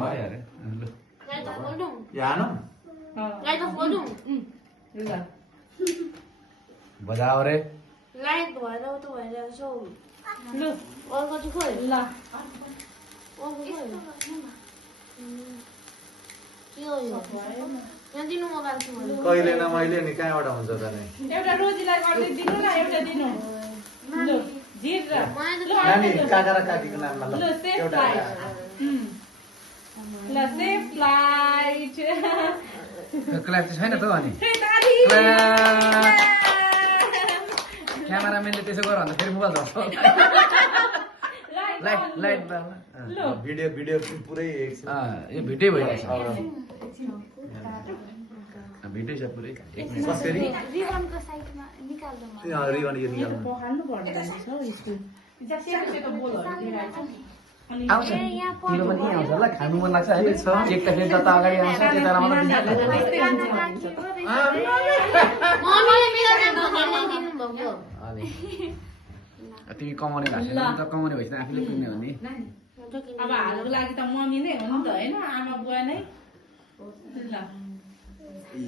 भयो अरे ल यानो बजाओ रे लाइट भएर त भइरहेछ हौ लु अर्को चाहिँ खोइ ल अर्को खोइ के हो यो यहाँ दिनु म गाल्छु मैले कहिले न मैले नि कहाँबाट हुन्छ त नि एउटा रोजीलाई गर्दै दिनु न एउटा दिनु लु जिर र नानी काका र काकीको नाममा ल ल सेफ एउटा फ्लाइट ल सेफ फ्लाइट क्ल्याप चाहिँ छैन त अनि क्यामेराम्यानले त्यसो गर भन्दा फेरि मोबाइल झर्छ लाइट लाइट भिडियो पुरै एकछिन यो भिडियो भइरहेछ भिडियो छ पुरै एक मिनट कसरी रिबनको साइडमा निकाल्दो म रिबन यो निकाल्नु पखाल्नु पर्दैन छ स्कुल सेतो बोलहरु दिइराछ अनि आउँछ तिम्रो पनि यहीँ आउँछ ल खानु मन लाग्छ है केक त फेरि जता अगाडि आउँछ त्यता राम्रो दिन्छ मम्मीले मेरो नाम भनिदिनु भयो अनि तिमी कमाउने भएको छैन त कमाउने भएपछि त आफूले पुग्ने हो नि अब हाल्नुको लागि त मम्मी नै हो नि त हैन आमा बुवा नै ल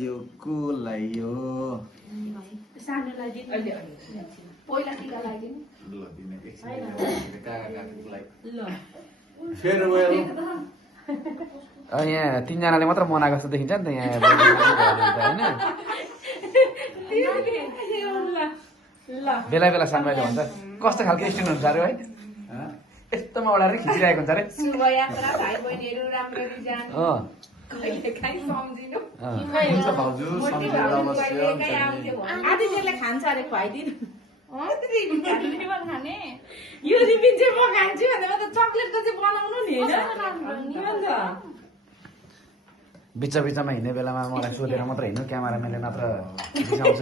यो कोलाई यो सानोलाई दिनु अहिले पहिला टिका लगाइदिनु ल दिने एकछिन काका काकीको लागि ल फेयरवेल यहाँ तिनजनाले मात्र मनाएको जस्तो देखिन्छ नि त यहाँ होइन ल बेला बेला सानभाइले भन्छ कस्तो खालको स्टुडेन्ट हुन्छ अरे भाइ यस्तोमा ओडाएर खिचिरहेको हुन्छ अरे शुभयात्रा भाइ बहिनीहरू राम्ररी जानु अँ कहिलेकाहीँ सम्झिनु हुन्छ भाउजू सम्झेर अवश्य आदिले खान्छ अरे खुवाइदिनु खाने यो रिबिन चाहिँ म खान्छु भनेर त चक्लेटको चाहिँ बनाउनु नि होइन बिच बिचमा हिँड्ने बेलामा मलाई सोधेर मात्र हिँड्नु क्यामेराम्यानले नत्र बिसाउँछ